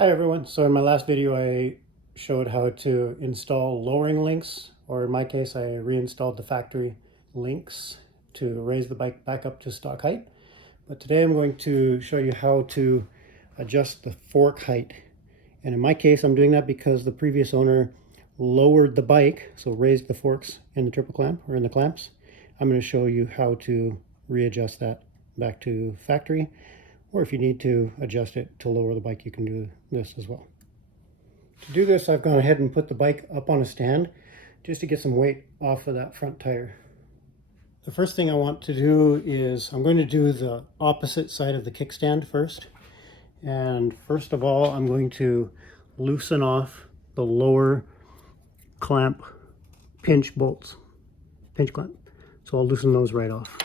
Hi everyone. So in my last video I showed how to install lowering links, or in my case I reinstalled the factory links to raise the bike back up to stock height. But today I'm going to show you how to adjust the fork height. And in my case I'm doing that because the previous owner lowered the bike, so raised the forks in the triple clamp or in the clamps. I'm going to show you how to readjust that back to factory. Or if you need to adjust it to lower the bike, you can do this as well. To do this, I've gone ahead and put the bike up on a stand just to get some weight off of that front tire. The first thing I want to do is I'm going to do the opposite side of the kickstand first. And first of all, I'm going to loosen off the lower clamp pinch bolts, pinch clamp. So I'll loosen those right off.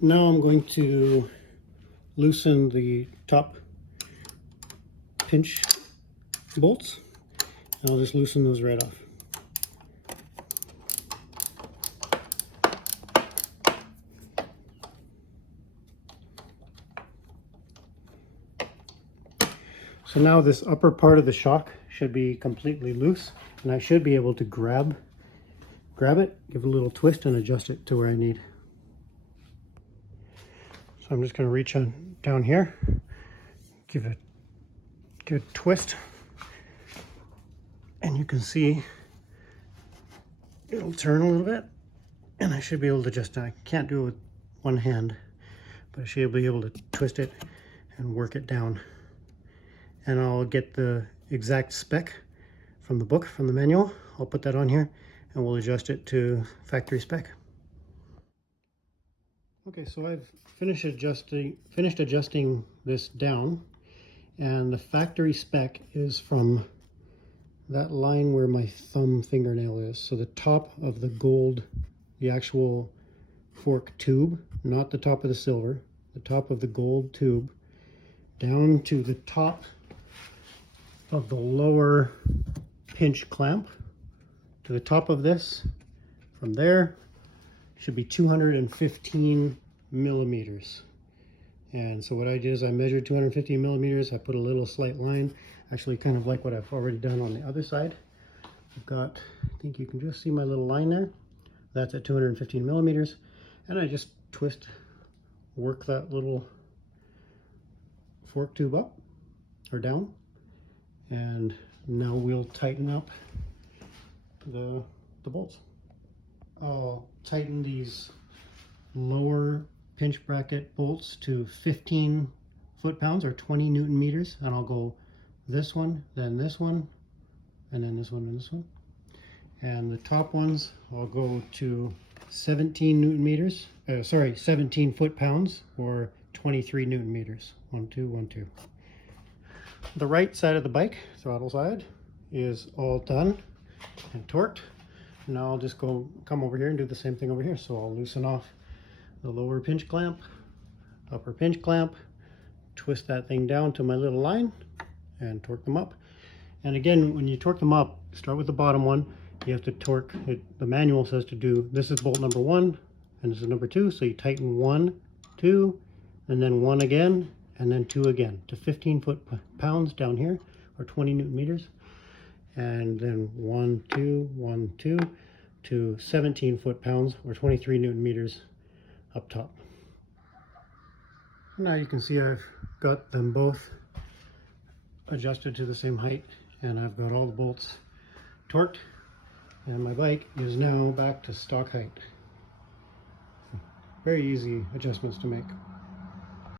Now I'm going to loosen the top pinch bolts, and I'll just loosen those right off. So now this upper part of the shock should be completely loose, and I should be able to grab it, give it a little twist, and adjust it to where I need. So I'm just going to reach on down here, give it a good twist, and you can see it'll turn a little bit, and I should be able to adjust it. I can't do it with one hand, but I should be able to twist it and work it down. And I'll get the exact spec from the book, from the manual. I'll put that on here, and we'll adjust it to factory spec. Okay, so I've finished adjusting this down, and the factory spec is from that line where my thumb fingernail is. So the top of the gold, the actual fork tube, not the top of the silver, the top of the gold tube, down to the top of the lower pinch clamp, to the top of this. From there should be 215 millimeters. And so what I did is I measured 215 millimeters. I put a little slight line, actually kind of like what I've already done on the other side. I've got, I think you can just see my little line there. That's at 215 millimeters. And I just work that little fork tube up or down. And now we'll tighten up the bolts. I'll tighten these lower pinch bracket bolts to 15 foot-pounds or 20 Newton meters, and I'll go this one, then this one, and then this one and this one. And the top ones I'll go to 17 Newton meters, 17 foot-pounds or 23 Newton meters. 1, 2, 1, 2. The right side of the bike, throttle side, is all done and torqued. Now I'll just come over here and do the same thing over here. So I'll loosen off the lower pinch clamp, upper pinch clamp, twist that thing down to my little line, and torque them up. And again, when you torque them up, start with the bottom one. You have to torque it. The manual says to do, this is bolt number 1 and this is number 2. So you tighten 1, 2, and then 1 again, and then 2 again to 15 foot-pounds down here, or 20 Newton meters. And then 1, 2, 1, 2 to 17 foot-pounds or 23 Newton meters up top. Now you can see I've got them both adjusted to the same height, and I've got all the bolts torqued, and my bike is now back to stock height. Very easy adjustments to make.